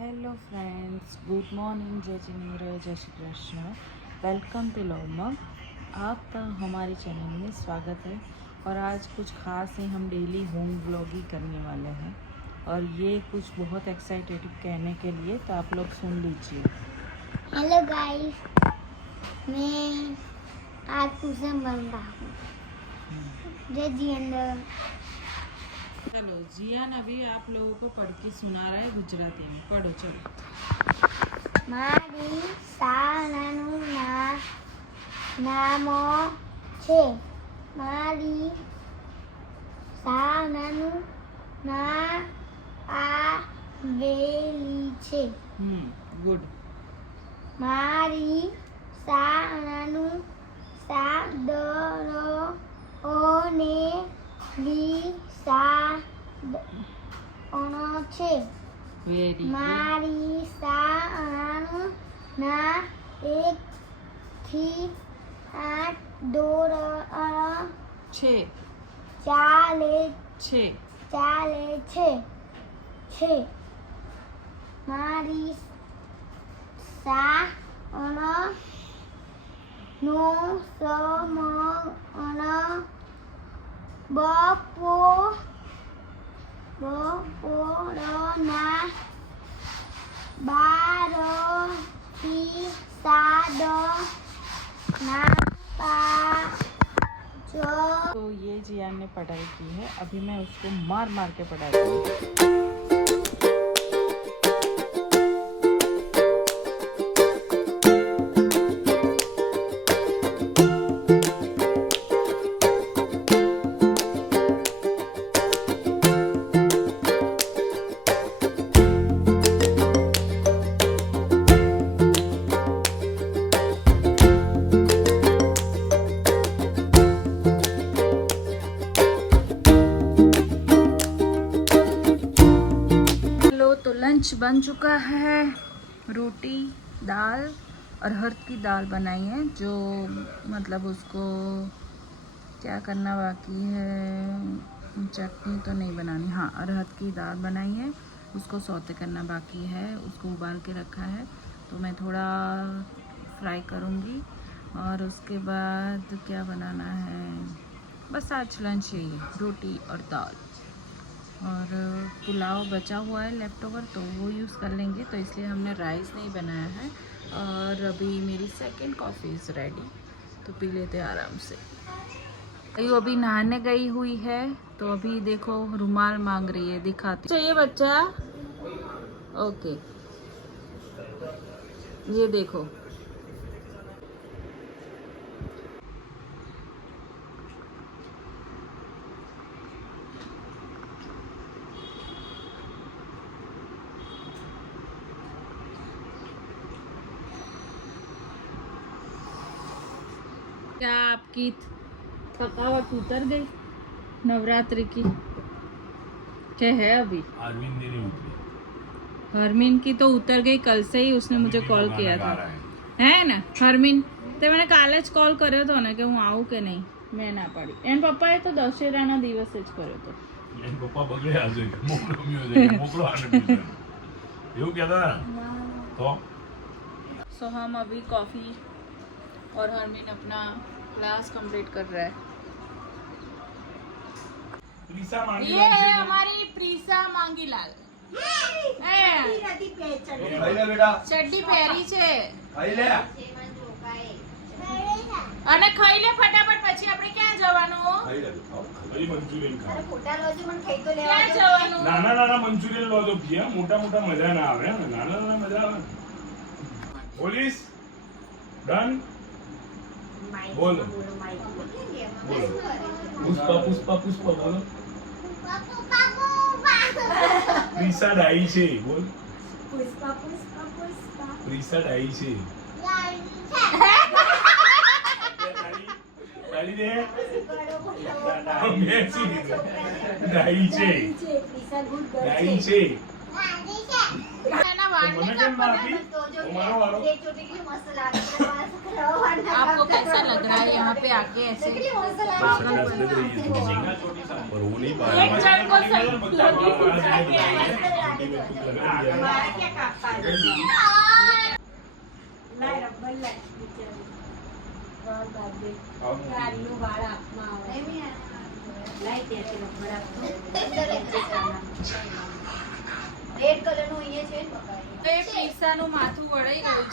Hello friends, good morning, जय जिनेन्द्र, जय Shri Krishna. Welcome to लवमग। आपका हमारे चैनल में स्वागत है। और आज कुछ खास ही हम डेली होम व्लॉगिंग करने वाले हैं और ये कुछ बहुत एक्साइटेड कहने के लिए, तो आप लोग सुन लीजिए। हेलो गाइस, मैं आज ट्यूशन बन रहा हूँ। जय जिनेन्द्र। चलो जियान अभी आप लोगों को पढ़ के सुना रहा है गुजराती में। पढ़ो चलो। मारी શાળાનું નામો છે. મારી શાળાનું નામ આવેલી છે. ગુડ. મારી શાળાનું સાદરોને વિશાળ છે. વેરી મારી શાળાનું નામ 1 થી 8 ધોરણ છે. ચાલે છે. છે. મારી શાળાનું સમય બપોરના 12 થી 7 तो ये जियान ने पढ़ाई की है। अभी मैं उसको मार मार के पढ़ाती हूँ। तो लंच बन चुका है। रोटी, दाल और अरहर की दाल बनाई है, जो मतलब उसको क्या करना बाकी है, चटनी तो नहीं बनानी। हाँ, अरहर की दाल बनाई है, उसको सौते करना बाकी है। उसको उबाल के रखा है, तो मैं थोड़ा फ्राई करूँगी। और उसके बाद क्या बनाना है, बस आज लंच यही है, रोटी और दाल। और पुलाव बचा हुआ है लेफ्ट ओवर, तो वो यूज़ कर लेंगे, तो इसलिए हमने राइस नहीं बनाया है। और अभी मेरी सेकंड कॉफ़ी इज़ रेडी, तो पी लेते आराम से। अयू अभी नहाने गई हुई है, तो अभी देखो रुमाल मांग रही है, दिखाती चाहिए बच्चा। ओके, ये देखो, क्या आपकी थकावट उतर गई नवरात्रि की? क्या है अभी? हरमीन की तो उतर गई कल से ही, उसने मुझे कॉल किया था, है ना हरमीन? तो मैंने काले ज कॉल કર્યો તો ને કે હું આવું કે નહીં, મેં ના પાડી. એન પપ્પાએ તો દશેરાના દિવસે જ કર્યો તો. એન પપ્પા બગડ્યા છે કે મોકલો આને ટ્યુશન એવું કહેતા તો. सो हम अभी कॉफ़ी और हरमीन अपना क्लास कंप्लीट कर रहा है। પ્રીસા માંગી ये है हमारी प्रीसा मांगीलाल। ચડ્ડી પહેરી છે અને ખાઈ લે ફટાફટ, પછી આપણે ક્યાં જવાનું? મંચુરિયન ક્યાં જવાનું? નાના નાના મંચુરિયન લો તો ભીયા, મોટા મોટા મજા ના આવે. નાના નાના મજા આવે. પોલીસ ડન બોલો બોલો. પુષ્પા પુષ્પા પુષ્પા બોલો. પ્રીસા ડાઈ છે બોલ. પ્રીસા ડાઈ છે. ડાલી દે. મેં શું કીધું? ડાઈ છે. ડાઈ છે. એના મને કેમ ના આપી? મારો વારો. आपको कैसा लग रहा है यहाँ पे आके ऐसे बस संडास लग रही है थोड़ी सी, पर वो नहीं बाहर एक जन को सब लगी રેડ કલર નું અહીંયા છે ને બકાય. પીસાનું માથું વળાઈ ગયું